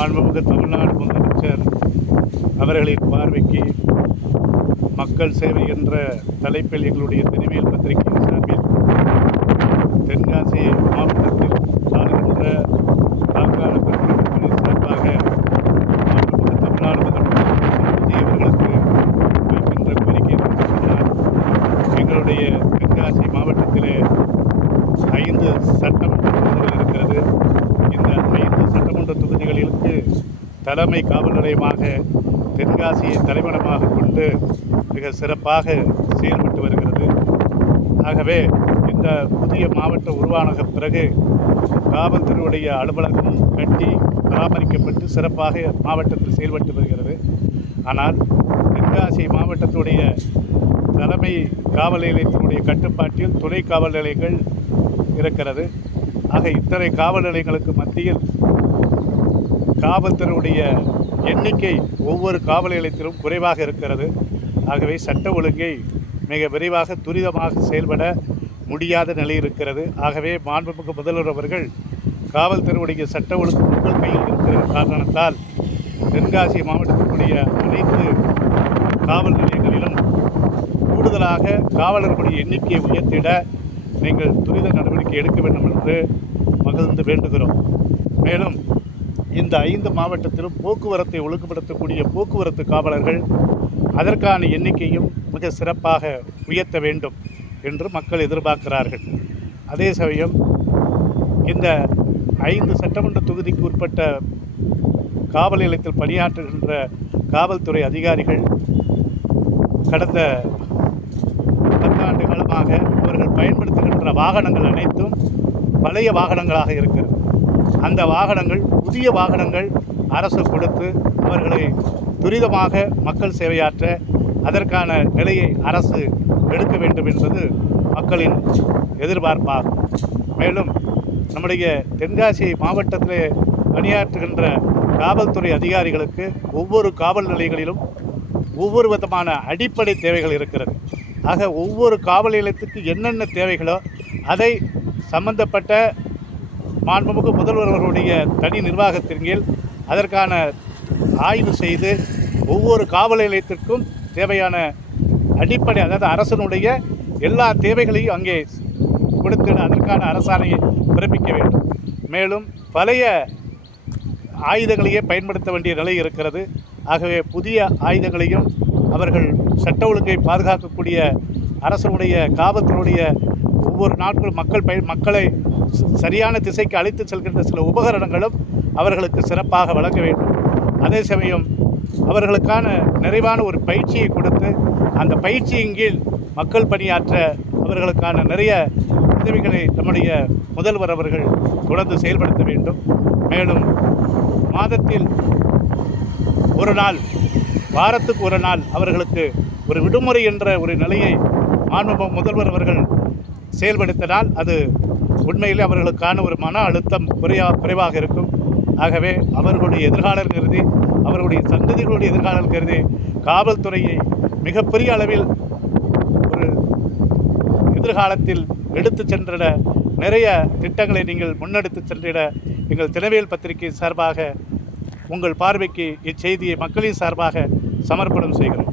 மாண்புமிகு தமிழ்நாடு முதலமைச்சர் அவர்களின் பார்வைக்கு மக்கள் சேவை என்ற தலைப்பில் எங்களுடைய தினவியல் பத்திரிகை சார்பில் தென்காசி மாவட்டத்தில் ஆளுகின்ற வாக்காள பெருமக்களின் சார்பாக மாண்புமிகு தமிழ்நாடு முதலமைச்சர் விஜய் அவர்களுக்கு வைக்கின்ற கோரிக்கை சொன்னார். எங்களுடைய தென்காசி மாவட்டத்திலே 5 சட்டமன்ற தொகுதிகள் இருக்கிறது. இந்த 5 சட்டமன்ற தொகுதிகளுக்கு தலைமை காவல் நிலையமாக தென்காசியை தலைமையிடமாக கொண்டு மிக சிறப்பாக செயல்பட்டு வருகிறது. ஆகவே இந்த புதிய மாவட்டம் உருவான பிறகு காவல்துறையுடைய அலுவலகம் கட்டி பராமரிக்கப்பட்டு சிறப்பாக மாவட்டத்தில் செயல்பட்டு வருகிறது. ஆனால் தென்காசி மாவட்டத்துடைய தலைமை காவல் நிலையத்தினுடைய கட்டுப்பாட்டில் துணை காவல் நிலையங்கள் இருக்கிறது. ஆக இத்தனை காவல் நிலையங்களுக்கு மத்தியில் காவல்துறையுடைய எண்ணிக்கை ஒவ்வொரு காவல் நிலையத்திலும் குறைவாக இருக்கிறது. ஆகவே சட்ட ஒழுங்கை மிக விரைவாக துரிதமாக செயல்பட முடியாத நிலை இருக்கிறது. ஆகவே மாண்புமிகு முதல்வர் அவர்கள் காவல்துறையுடைய சட்ட ஒழுங்கு உங்கள் கையில் இருக்கிற காரணத்தால் தென்காசி மாவட்டத்தினுடைய அனைத்து காவல் நிலையங்களிலும் கூடுதலாக காவலர்களுடைய எண்ணிக்கையை உயர்த்திட நீங்கள் துரித நடவடிக்கை எடுக்க வேண்டும் என்று மகிழ்ந்து வேண்டுகிறோம். மேலும் இந்த 5 மாவட்டத்திலும் போக்குவரத்தை ஒழுங்குபடுத்தக்கூடிய போக்குவரத்து காவலர்கள் அதற்கான எண்ணிக்கையும் மிக சிறப்பாக உயர்த்த வேண்டும் என்று மக்கள் எதிர்பார்க்கிறார்கள். அதே சமயம் இந்த 5 சட்டமன்ற தொகுதிக்கு உட்பட்ட காவல் நிலையத்தில் பணியாற்றுகின்ற காவல்துறை அதிகாரிகள் கடந்த 10 ஆண்டு காலமாக அவர்கள் பயன்படுத்துகின்ற வாகனங்கள் அனைத்தும் பழைய வாகனங்களாக இருக்கிறது. அந்த வாகனங்கள் புதிய வாகனங்கள் அரசு கொடுத்து அவர்களை துரிதமாக மக்கள் சேவையாற்ற அதற்கான நிலையை அரசு எடுக்க வேண்டும் என்பது மக்களின் எதிர்பார்ப்பாகும். மேலும் நம்முடைய தென்காசி மாவட்டத்திலே பணியாற்றுகின்ற காவல்துறை அதிகாரிகளுக்கு ஒவ்வொரு காவல் நிலையங்களிலும் ஒவ்வொரு விதமான அடிப்படை தேவைகள் இருக்கிறது. ஆக ஒவ்வொரு காவல் நிலையத்துக்கு என்னென்ன தேவைகளோ அதை சம்பந்தப்பட்ட மாண்புமிகு முதல்வர் அவர்களுடைய தனி நிர்வாகத்தின் கீழ் அதற்கான ஆய்வு செய்து ஒவ்வொரு காவல் நிலையத்திற்கும் தேவையான அடிப்படை, அதாவது அரசனுடைய எல்லா தேவைகளையும் அங்கே கொடுத்து அதற்கான அரசாணையை பிறப்பிக்க வேண்டும். மேலும் பழைய ஆயுதங்களையே பயன்படுத்த வேண்டிய நிலை இருக்கிறது. ஆகவே புதிய ஆயுதங்களையும் அவர்கள் சட்ட ஒழுங்கை பாதுகாக்கக்கூடிய அரசனுடைய காவல்துறையுடைய ஒவ்வொரு நாட்களும் மக்களை சரியான திசைக்கு அழைத்து செல்கின்ற சில உபகரணங்களும் அவர்களுக்கு சிறப்பாக வழங்க வேண்டும். அதே சமயம் அவர்களுக்கான நிறைவான ஒரு பயிற்சியை கொடுத்து அந்த பயிற்சியின் கீழ் மக்கள் பணியாற்ற அவர்களுக்கான நிறைய உதவிகளை நம்முடைய முதல்வர் அவர்கள் தொடர்ந்து செயல்படுத்த வேண்டும். மேலும் மாதத்தில் ஒரு நாள், வாரத்துக்கு ஒரு நாள் அவர்களுக்கு ஒரு விடுமுறை என்ற ஒரு நிலையை மாண்புமிகு முதல்வர் அவர்கள் செயல்படுத்தினால் அது உண்மையிலே அவர்களுக்கான ஒரு மன அழுத்தம் குறைவாக இருக்கும். ஆகவே அவர்களுடைய எதிர்காலம் கருதி, அவர்களுடைய சந்ததிகளுடைய எதிர்காலம் கருதி காவல்துறையை மிகப்பெரிய அளவில் ஒரு எதிர்காலத்தில் எடுத்து சென்றிட நிறைய திட்டங்களை நீங்கள் முன்னெடுத்து சென்றிட எங்கள் தினவியல் பத்திரிகை சார்பாக உங்கள் பார்வைக்கு இச்செய்தியை மக்களின் சார்பாக சமர்ப்பணம் செய்கிறோம்.